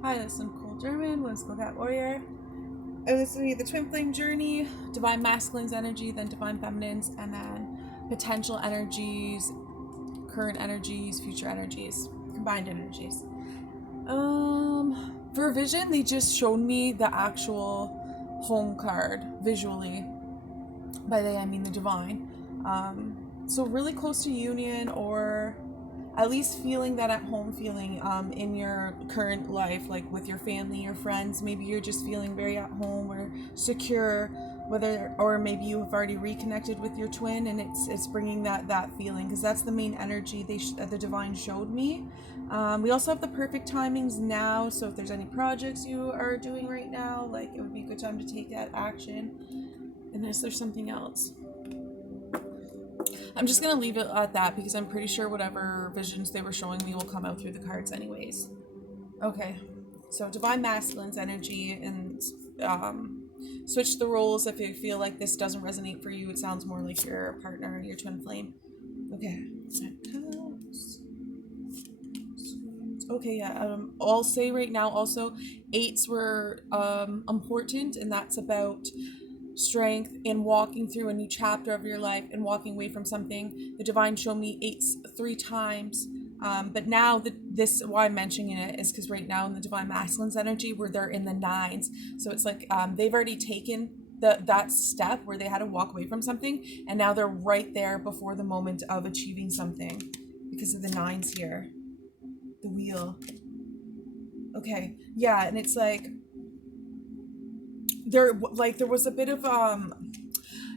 Hi, this is Nicole German, One School Cat Warrior. And this will be the Twin Flame Journey, Divine Masculine's energy, then Divine Feminine's, and then potential energies, current energies, future energies, combined energies. For vision, they just showed me the actual home card visually. By they, I mean the Divine. So really close to union, or at least feeling that at home feeling in your current life, like with your family, your friends. Maybe you're just feeling very at home or secure, whether, or maybe you have already reconnected with your twin, and it's bringing that feeling, because that's the main energy the Divine showed me. We also have the perfect timings now, so if there's any projects you are doing right now, like, it would be a good time to take that action. Unless there's something else. I'm just going to leave it at that, because I'm pretty sure whatever visions they were showing me will come out through the cards anyways. Okay, so Divine Masculine's energy, and switch the roles if you feel like this doesn't resonate for you. It sounds more like your partner, your twin flame. Okay. Okay, yeah. I'll say right now also, eights were important, and that's about strength in walking through a new chapter of your life and walking away from something. The Divine showed me eights 3 times. But now this why I'm mentioning it is because right now in the Divine Masculine's energy, where they're in the nines, so it's like they've already taken that step where they had to walk away from something, and now they're right there before the moment of achieving something because of the nines here, the wheel. Okay, yeah, and it's like there was a bit of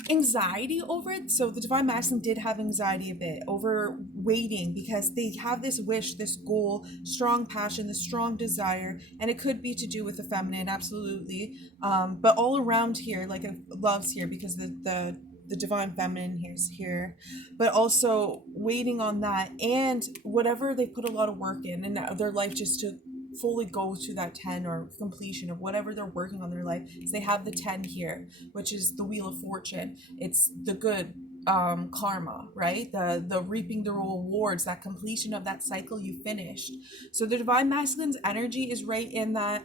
anxiety over it. So the Divine Masculine did have anxiety a bit over waiting, because they have this wish, this goal, strong passion, this strong desire, and it could be to do with the feminine, absolutely. But all around here, like, love's here because the Divine Feminine is here, but also waiting on that, and whatever they put a lot of work in, and their life just to fully go to that 10 or completion of whatever they're working on their life. So they have the 10 here, which is the Wheel of Fortune. It's the good karma, right? The reaping the rewards, that completion of that cycle you finished. So the Divine Masculine's energy is right in that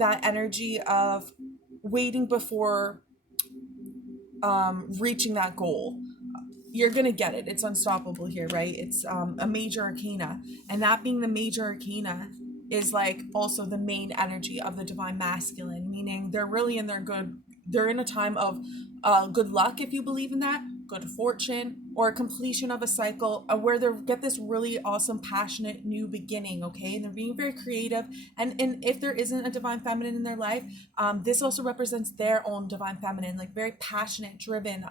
energy of waiting before reaching that goal. You're gonna get it. It's unstoppable here, right? It's a major arcana, and that being the major arcana is like also the main energy of the Divine Masculine, meaning they're really in their good. They're in a time of good luck, if you believe in that, good fortune, or completion of a cycle, where they get this really awesome, passionate new beginning. Okay, and they're being very creative. And if there isn't a Divine Feminine in their life, this also represents their own Divine Feminine, like very passionate, driven.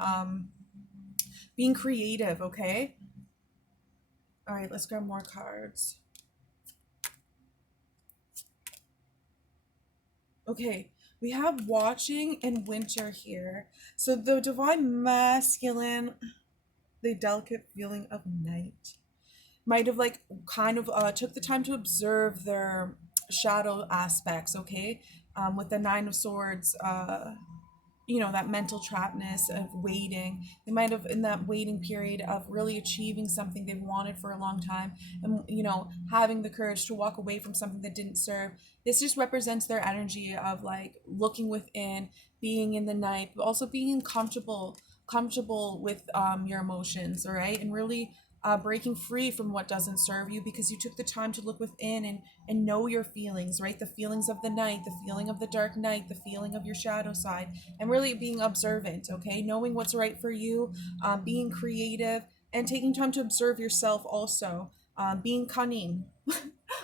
Being creative, okay? All right, let's grab more cards. Okay, we have watching and winter here. So the Divine Masculine, the delicate feeling of night, might have like kind of took the time to observe their shadow aspects, okay? With the Nine of Swords, that mental trapness of waiting. They might have, in that waiting period of really achieving something they've wanted for a long time, and having the courage to walk away from something that didn't serve. This just represents their energy of like looking within, being in the night, but also being comfortable with your emotions, all right, and really breaking free from what doesn't serve you, because you took the time to look within and know your feelings, right? The feelings of the night, the feeling of the dark night, the feeling of your shadow side, and really being observant, okay? Knowing what's right for you, being creative, and taking time to observe yourself also. Being cunning.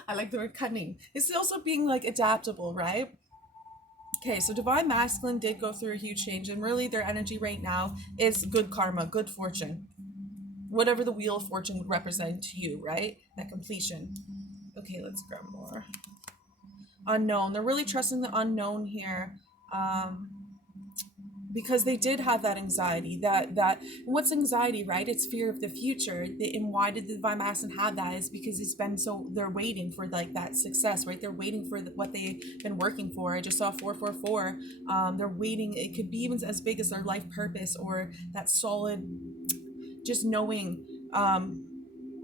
I like the word cunning. It's also being like adaptable, right? Okay, so Divine Masculine did go through a huge change, and really their energy right now is good karma, good fortune, whatever the Wheel of Fortune would represent to you, right? That completion. Okay, let's grab more. Unknown. They're really trusting the unknown here. Because they did have that anxiety, that what's anxiety, right? It's fear of the future. And why did the Divine Masculine have that? Is because it's been so, they're waiting for like that success, right? They're waiting for what they've been working for. I just saw 444. They're waiting. It could be even as big as their life purpose, or that solid, just knowing,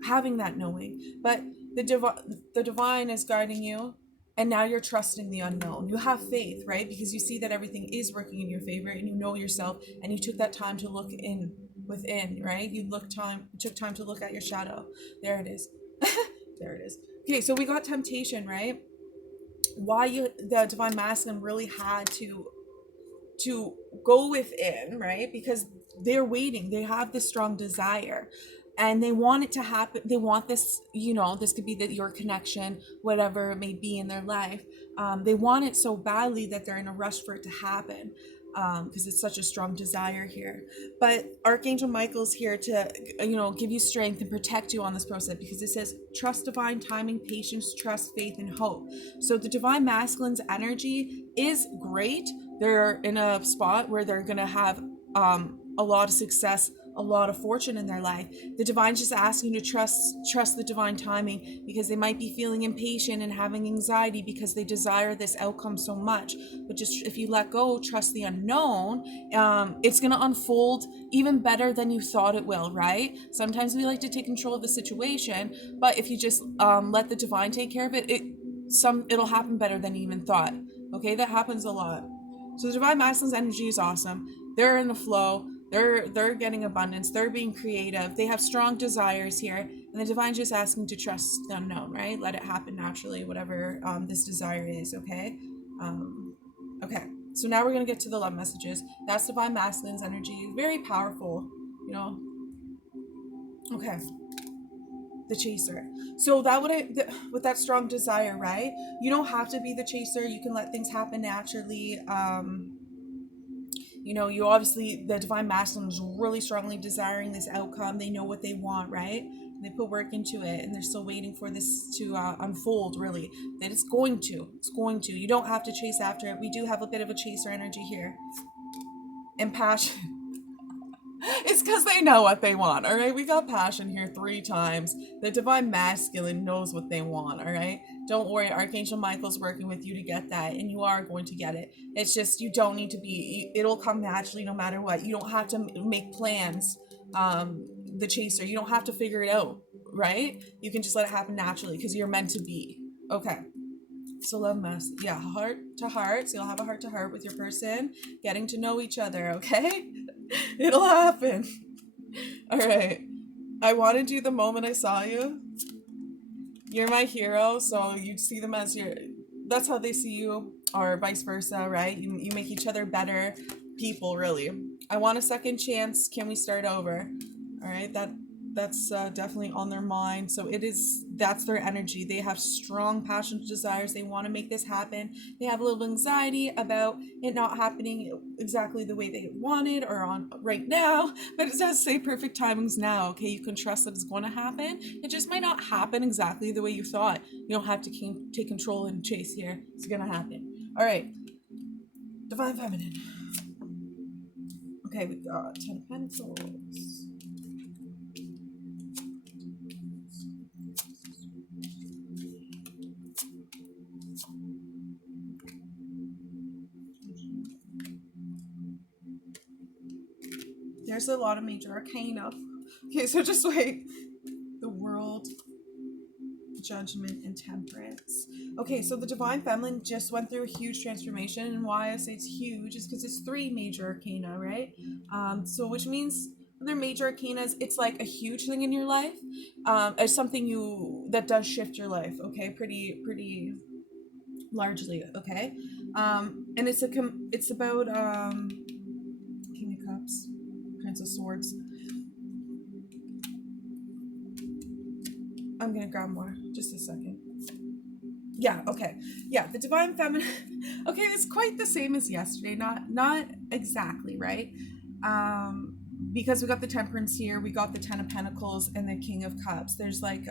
having that knowing. But the divine is guiding you. and now you're trusting the unknown. You have faith, right? Because you see that everything is working in your favor, and you know yourself, and you took that time to look in within, right? Took time to look at your shadow. There it is. There it is. Okay, so we got temptation, right? Why the divine masculine really had to go within, right? Because they're waiting. They have this strong desire and they want it to happen. They want this, this could be your connection, whatever it may be in their life. They want it so badly that they're in a rush for it to happen, because it's such a strong desire here. But Archangel Michael's here to, give you strength and protect you on this process, because it says trust divine timing, patience, trust, faith, and hope. So the divine masculine's energy is great. They're in a spot where they're going to have a lot of success, a lot of fortune in their life. The divine's just asking you to trust the divine timing, because they might be feeling impatient and having anxiety because they desire this outcome so much. But just if you let go, trust the unknown, it's going to unfold even better than you thought it will, right? Sometimes we like to take control of the situation, but if you just let the divine take care of it, it'll happen better than you even thought. Okay, that happens a lot. So the divine masculine's energy is awesome. They're in the flow. They're getting abundance. They're being creative. They have strong desires here, and the divine's just asking to trust the unknown, right? Let it happen naturally, whatever this desire is. Okay. Okay. So now we're gonna get to the love messages. That's divine masculine's energy. Very powerful. Okay. The chaser. So with that strong desire, right? You don't have to be the chaser. You can let things happen naturally. You obviously, the divine masculine is really strongly desiring this outcome. They know what they want, right? They put work into it, and they're still waiting for this to unfold, really. That it's going to. You don't have to chase after it. We do have a bit of a chaser energy here. And passion. It's because they know what they want, all right? We got passion here 3 times. The divine masculine knows what they want, all right? Don't worry, Archangel Michael's working with you to get that, and you are going to get it. It's just you don't need to be, it'll come naturally no matter what. You don't have to make plans, the chaser. You don't have to figure it out, right? You can just let it happen naturally because you're meant to be. Okay. So love mess. Yeah, heart to heart. So you'll have a heart to heart with your person, getting to know each other, okay? It'll happen. All right. I wanted you the moment I saw you. You're my hero, so you see them as that's how they see you, or vice versa, right? You make each other better people, really. I want a second chance. Can we start over? All right. That's definitely on their mind. So that's their energy. They have strong passionate desires. They want to make this happen. They have a little anxiety about it not happening exactly the way they wanted or on right now, but it does say perfect timings now. Okay, you can trust that it's going to happen. It just might not happen exactly the way you thought. You don't have to take control and chase here. It's going to happen. All right, divine feminine. Okay, we got 10 of Pentacles. There's a lot of major arcana. Okay, so just wait. The World, Judgment, and Temperance. Okay, so the divine feminine just went through a huge transformation, and why I say it's huge is because it's 3 major arcana, right? So which means when they're major arcanas, it's like a huge thing in your life, as something that does shift your life. Okay, pretty largely. Okay, and it's about King of Cups, Prince of Swords. I'm gonna grab more. Just a second. Yeah, okay. Yeah, the divine feminine. Okay, it's quite the same as yesterday. Not exactly, right? Because we got the Temperance here, we got the 10 of Pentacles and the King of Cups. There's like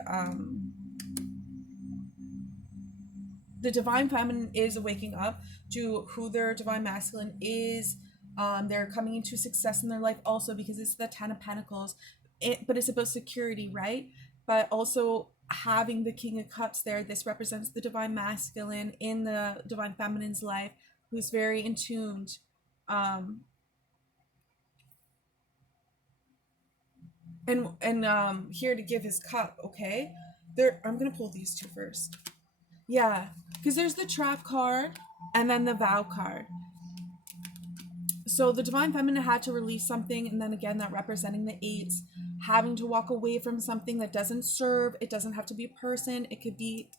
the divine feminine is waking up to who their divine masculine is. They're coming into success in their life also because it's the 10 of Pentacles. But it's about security, right? But also having the King of Cups there, this represents the divine masculine in the divine feminine's life, who's very in tuned. And here to give his cup, okay? I'm gonna pull these 2 first. Yeah, because there's the trap card and then the vow card. So the divine feminine had to release something, and then again, that representing the eights, having to walk away from something that doesn't serve. It doesn't have to be a person. It could be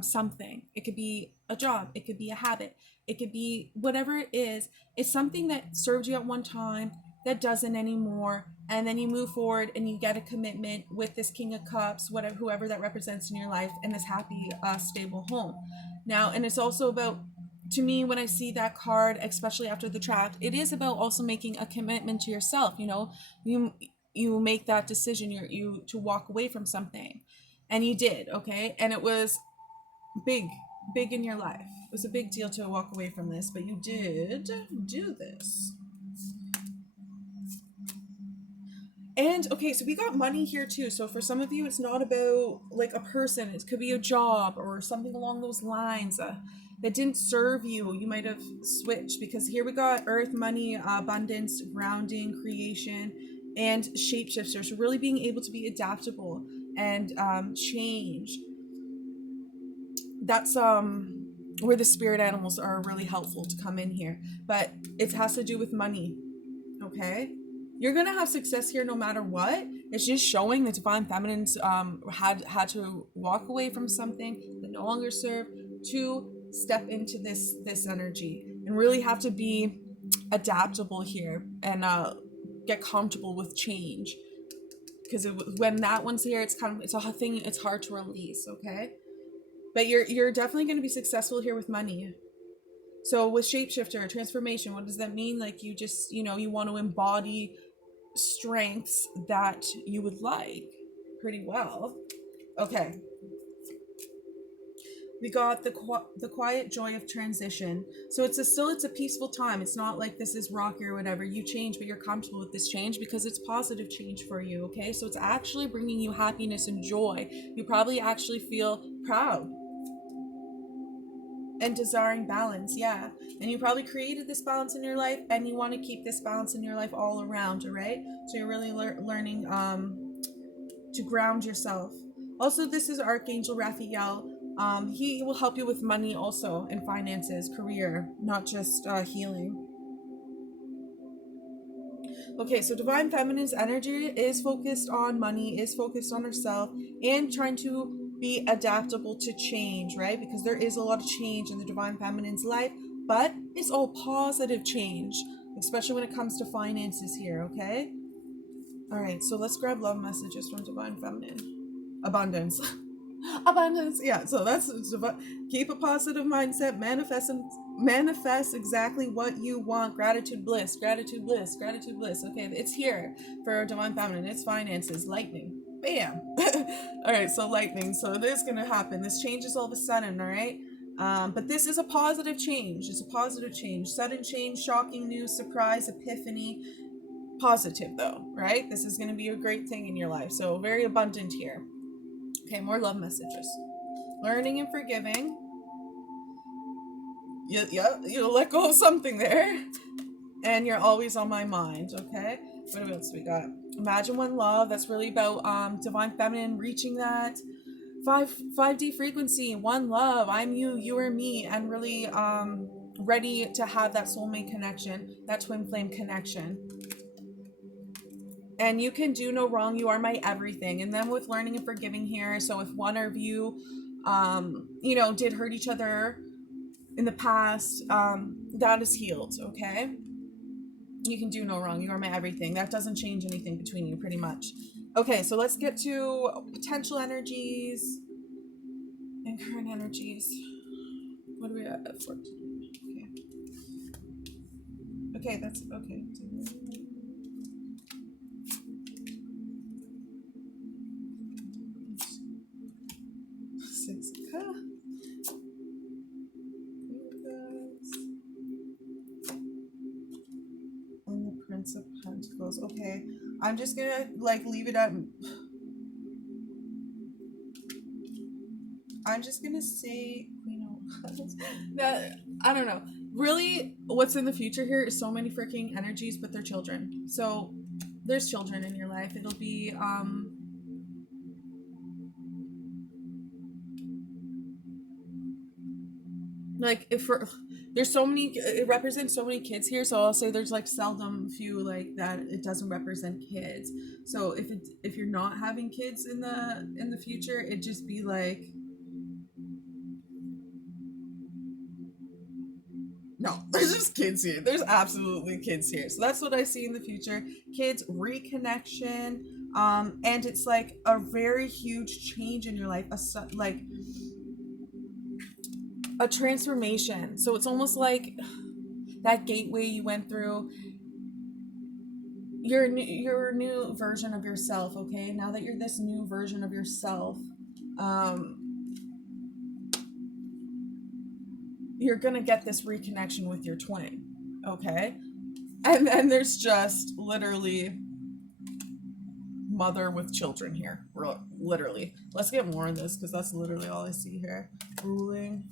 something. It could be a job. It could be a habit. It could be whatever it is. It's something that served you at one time that doesn't anymore, and then you move forward and you get a commitment with this King of Cups, whatever, whoever that represents in your life, and this happy, stable home. Now, and it's also about, to me, when I see that card, especially after the track, it is about also making a commitment to yourself. You know, you make that decision, you to walk away from something, and you did, okay, and it was big, big in your life. It was a big deal to walk away from this, but you did do this. And okay, so we got money here too. So for some of you, it's not about like a person. It could be a job or something along those lines that didn't serve you. You might have switched, because here we got earth, money, abundance, grounding, creation, and shapeshifter. So really being able to be adaptable and change. That's where the spirit animals are really helpful to come in here. But it has to do with money. Okay, you're gonna have success here no matter what. It's just showing the divine feminines had to walk away from something that no longer served to step into this energy, and really have to be adaptable here, and get comfortable with change, because when that one's here, it's a thing, it's hard to release. Okay, but you're definitely going to be successful here with money. So with shapeshifter transformation, what does that mean? Like, you just, you want to embody strengths that you would like pretty well. Okay, we got the quiet joy of transition. So it's a peaceful time. It's not like this is rocky or whatever. You change, but you're comfortable with this change because it's positive change for you. Okay, so it's actually bringing you happiness and joy. You probably actually feel proud and desiring balance. Yeah, and you probably created this balance in your life, and you want to keep this balance in your life all around. All right, so you're really learning to ground yourself. Also, this is Archangel Raphael. He will help you with money also, and finances, career, not just healing. Okay, so divine feminine's energy is focused on money, is focused on herself, and trying to be adaptable to change, right? Because there is a lot of change in the divine feminine's life, but it's all positive change, especially when it comes to finances here. Okay, all right, so let's grab love messages from divine feminine. Abundance. Abundance. Yeah, so that's keep a positive mindset, manifest exactly what you want. Gratitude, bliss, gratitude, bliss, gratitude, bliss. Okay, it's here for divine feminine. It's finances, lightning, bam. All right, so lightning. So it is gonna happen. This changes all of a sudden. All right, but this is a positive change. It's a positive change, sudden change, shocking news, surprise, epiphany. Positive though, right? This is gonna be a great thing in your life. So very abundant here. Okay, more love messages. Learning and forgiving. Yeah, you let go of something there. And you're always on my mind, okay? What else we got? Imagine one love. That's really about divine feminine reaching that 5D frequency. One love. I'm you, you are me, and really ready to have that soulmate connection, that twin flame connection. And you can do no wrong. You are my everything. And then with learning and forgiving here, so if one of you did hurt each other in the past, that is healed. Okay, you can do no wrong. You are my everything. That doesn't change anything between you, pretty much. Okay, so let's get to potential energies and current energies. What do we at? 14. Okay, that's okay. Six. And the Prince of Pentacles. Okay, I'm just gonna leave it at. I'm just gonna say Queen of that. I don't know. Really, what's in the future here is so many freaking energies, but they're children. So there's children in your life. It'll be like if for there's so many, it represents so many kids here, so I'll say there's like seldom few like that it doesn't represent kids. So if you're not having kids in the future, it'd just be like, no, there's just kids here. There's absolutely kids here. So that's what I see in the future. Kids, reconnection, and it's like a very huge change in your life, like a transformation. So it's almost like that gateway you went through. You're a new version of yourself. Okay, now that you're this new version of yourself, um, you're gonna get this reconnection with your twin. Okay, and then there's just literally mother with children here. Literally, let's get more of this because that's literally all I see here. Ruling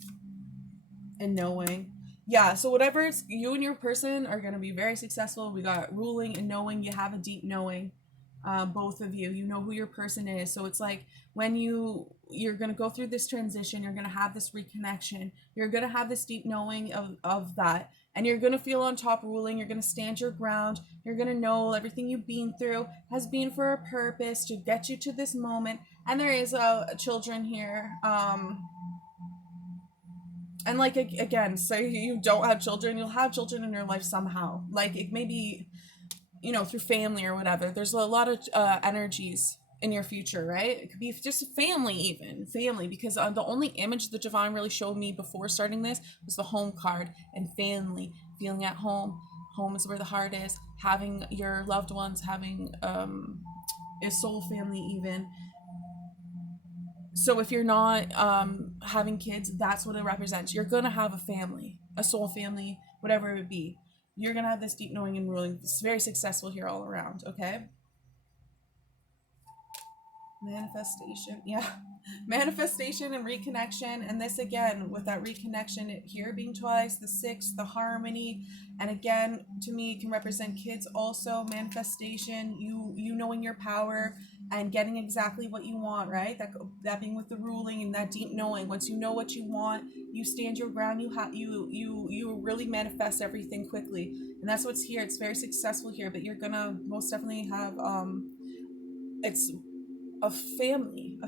and knowing. Yeah, so whatever it's, you and your person are going to be very successful. We got ruling and knowing. You have a deep knowing, both of you. You know who your person is. So it's like when you're going to go through this transition, you're going to have this reconnection. You're going to have this deep knowing of that. And you're going to feel on top ruling. You're going to stand your ground. You're going to know everything you've been through has been for a purpose to get you to this moment. And there is children here. And like again, say you don't have children, you'll have children in your life somehow. Like it may be, through family or whatever. There's a lot of energies in your future, right? It could be just family, even family, because the only image the divine really showed me before starting this was the home card and family, feeling at home. Home is where the heart is. Having your loved ones, having a soul family, even. So if you're not having kids, that's what it represents. You're going to have a family, a soul family, whatever it would be. You're going to have this deep knowing and ruling. It's very successful here all around, okay? Manifestation, yeah. Manifestation and reconnection. And this again, with that reconnection here being twice, the 6, the harmony. And again, to me, can represent kids also. Manifestation, you knowing your power and getting exactly what you want, right? That being with the ruling and that deep knowing. Once you know what you want, you stand your ground. You really manifest everything quickly, and that's what's here. It's very successful here, but you're gonna most definitely have it's a family,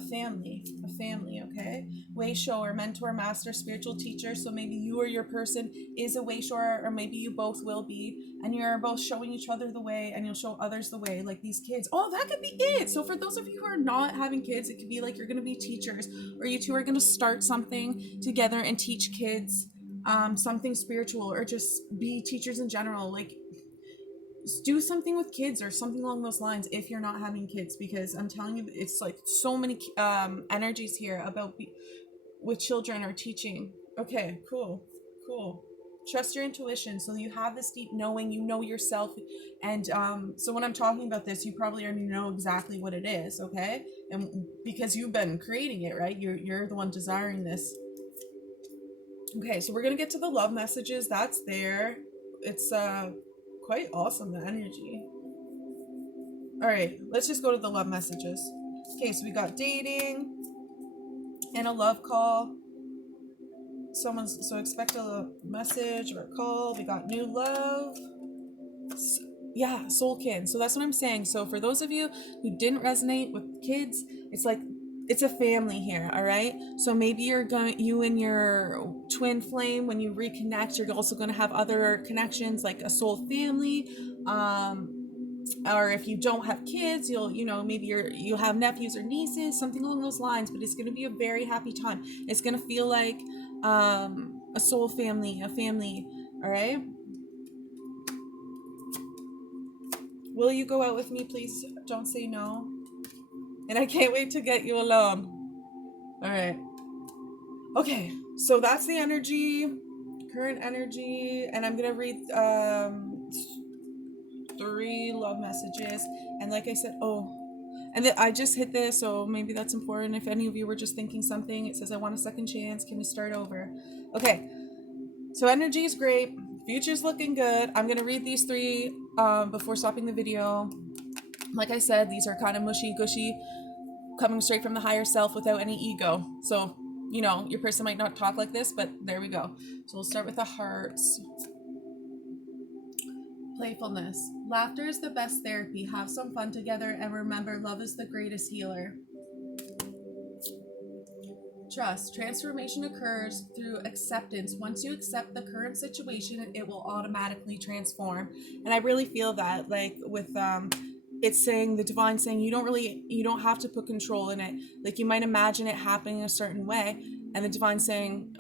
okay? Way shower, mentor, master, spiritual teacher. So maybe you or your person is a way shower, or maybe you both will be, and you're both showing each other the way, and you'll show others the way, like these kids. Oh, that could be it. So for those of you who are not having kids, it could be like you're going to be teachers, or you two are going to start something together and teach kids something spiritual, or just be teachers in general. Like, do something with kids or something along those lines if you're not having kids, because I'm telling you, it's like so many energies here about with children or teaching. Okay, cool. Trust your intuition. So you have this deep knowing, you know yourself, and so when I'm talking about this, you probably already know exactly what it is, okay? And because you've been creating it, right? You're the one desiring this. Okay, so we're gonna get to the love messages. That's there. It's quite awesome, the energy. All right, let's just go to the love messages. Okay, so we got dating and a love call. So expect a message or a call. We got new love. Yeah, soulkin. So that's what I'm saying. So for those of you who didn't resonate with kids, it's like it's a family here, all right? So maybe you and your twin flame, when you reconnect, you're also going to have other connections like a soul family. Or if you don't have kids, maybe you'll have nephews or nieces, something along those lines. But it's going to be a very happy time. It's going to feel like a soul family, a family. All right. Will you go out with me, please? Don't say no. And I can't wait to get you alone. All right. Okay, so that's the energy, current energy, and I'm gonna read 3 love messages. And like I said, I just hit this, so maybe that's important. If any of you were just thinking something, it says I want a second chance. Can we start over? Okay, so energy is great. Future's looking good. I'm gonna read these 3 before stopping the video. Like I said, these are kind of mushy gushy, coming straight from the higher self without any ego. So you know, your person might not talk like this, but there we go. So we'll start with the hearts. Playfulness. Laughter is the best therapy. Have some fun together and remember, love is the greatest healer. Trust. Transformation occurs through acceptance. Once you accept the current situation, it will automatically transform. And I really feel that, like with it's saying, the divine saying, you don't have to put control in it. Like you might imagine it happening a certain way, and the divine saying,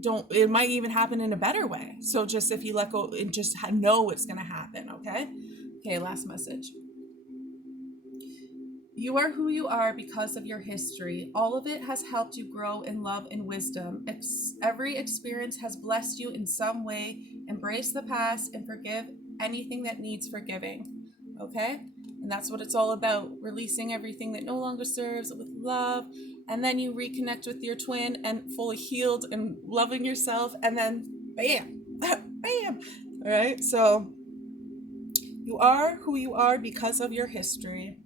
don't, it might even happen in a better way. So just if you let go and just know it's going to happen. Okay, last message. You are who you are because of your history. All of it has helped you grow in love and wisdom. Every experience has blessed you in some way. Embrace the past and forgive anything that needs forgiving. Okay? And that's what it's all about. Releasing everything that no longer serves with love. And then you reconnect with your twin and fully healed and loving yourself. And then bam, bam. All right? So you are who you are because of your history.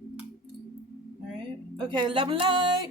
Okay, love and light.